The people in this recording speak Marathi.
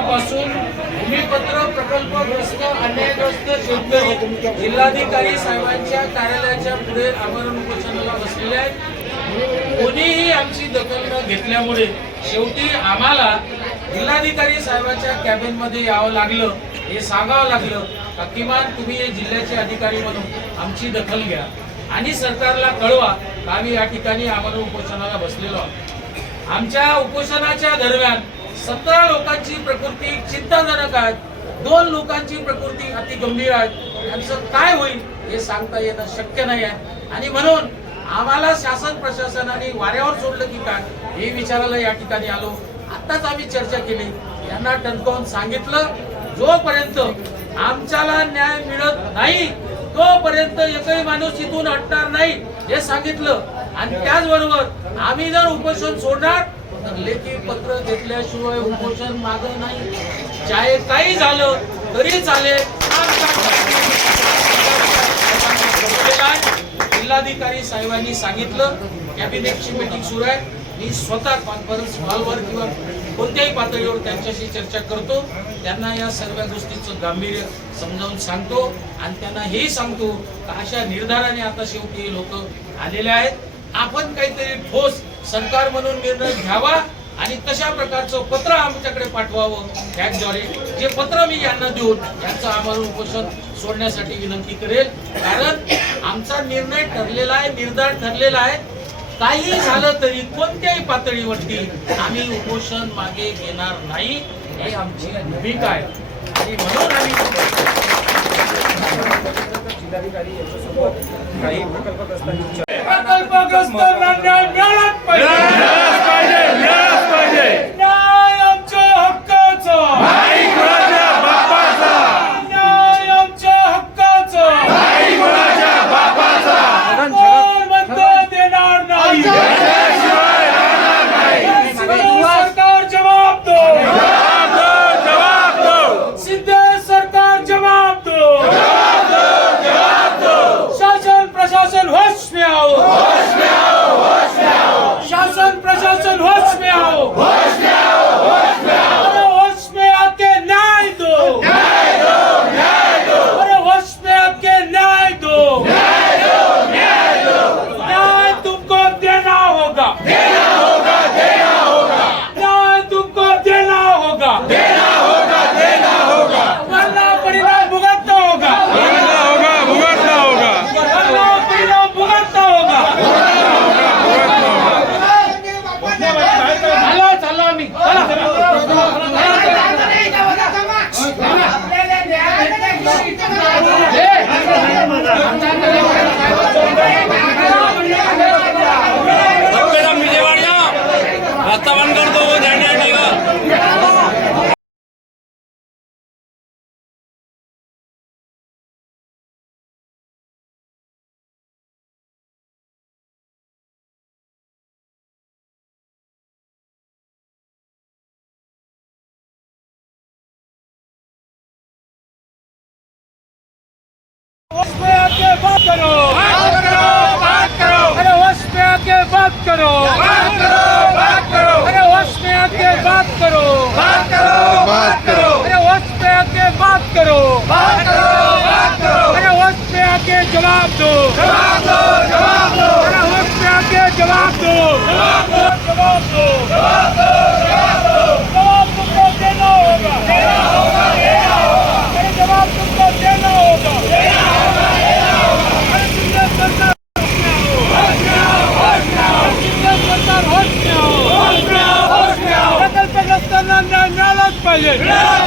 दिवसापासून भूमिपत्र प्रकल्पग्रस्त अन्यायग्रस्त शेतकरी जिल्हाधिकारी साहेबांच्या कार्यालयाच्या पुढे आमरण उपोषणाला बसलेले आहेत. कोणीही आमची दखल न घेतल्यामुळे शेवटी आम्हाला जिल्हाधिकारी साहेबांच्या कॅबिनमध्ये यावं लागलं हे सांगावं लागलं का किमान तुम्ही हे जिल्ह्याचे अधिकारी म्हणून आमची दखल घ्या. आणि सरकारला कळवा आम्ही या ठिकाणी आमरण उपोषणाला बसलेलो आहोत. आमच्या उपोषणाच्या दरम्यान सतरा लोकांची प्रकृती चिंताजनक आहे. दोन लोकांची प्रकृती अति गंभीर आहे. यांचं काय होईल हे सांगता येणं शक्य नाही आहे. आणि म्हणून आम्हाला शासन प्रशासनाने वाऱ्यावर सोडलं की काय हे विचारायला या ठिकाणी आलो. आताच आम्ही चर्चा केली. यांना टणकावून सांगितलं जोपर्यंत आमच्याला न्याय मिळत नाही तोपर्यंत एकही माणूस इथून हटणार नाही हे सांगितलं. आणि त्याचबरोबर आम्ही जर उपोषण सोडणार लेखी पत्र घेतल्याशिवाय उपोषण माग नाही. चाहे काही झालं तरी चालेल. जिल्हाधिकारी साहेबांनी सांगितलं कॅबिनेटची मीटिंग सुरू आहे. मी स्वतः कॉन्फरन्स हॉलवर किंवा कोणत्याही पातळीवर त्यांच्याशी चर्चा करतो. त्यांना या सर्व गोष्टीचं गांभीर्य समजावून सांगतो आणि त्यांना हेही सांगतो का अशा निर्धाराने आता शेवटी लोक आलेले आहेत. आपण काहीतरी ठोस सरकार म्हणून निर्णय घ्यावा आणि तशा प्रकारचं पत्र आमच्याकडे पाठवावं. त्याद्वारे जे पत्र मी यांना देऊन यांचं आम्हाला उपोषण सोडण्यासाठी विनंती करेल. कारण आमचा निर्णय ठरलेला आहे निर्धार ठरलेला आहे. काही झालं तरी कोणत्याही पातळीवरती आम्ही उपोषण मागे घेणार नाही. हे आमची भूमिका आहे. आणि म्हणून आम्ही जिल्हाधिकारी यांच्यासोबत काही प्रकल्प प्रकल्पग्रस्तांना न्याय मिळालाच पाहिजे. आओ ರಸ್ತಾ ಬಂದ್ ಕಡ್ದು Let's go! वो ध्यान हटेगा होश में आके बात करो बात करो बात करो अरे होश में आके बात करो बात करो बात करो अरे होश में आके बात करो बात करो बात करो अरे होश में आके बात करो बात करो बात करो अरे होश में आके जवाब दो जवाब दो जवाब पाहिजे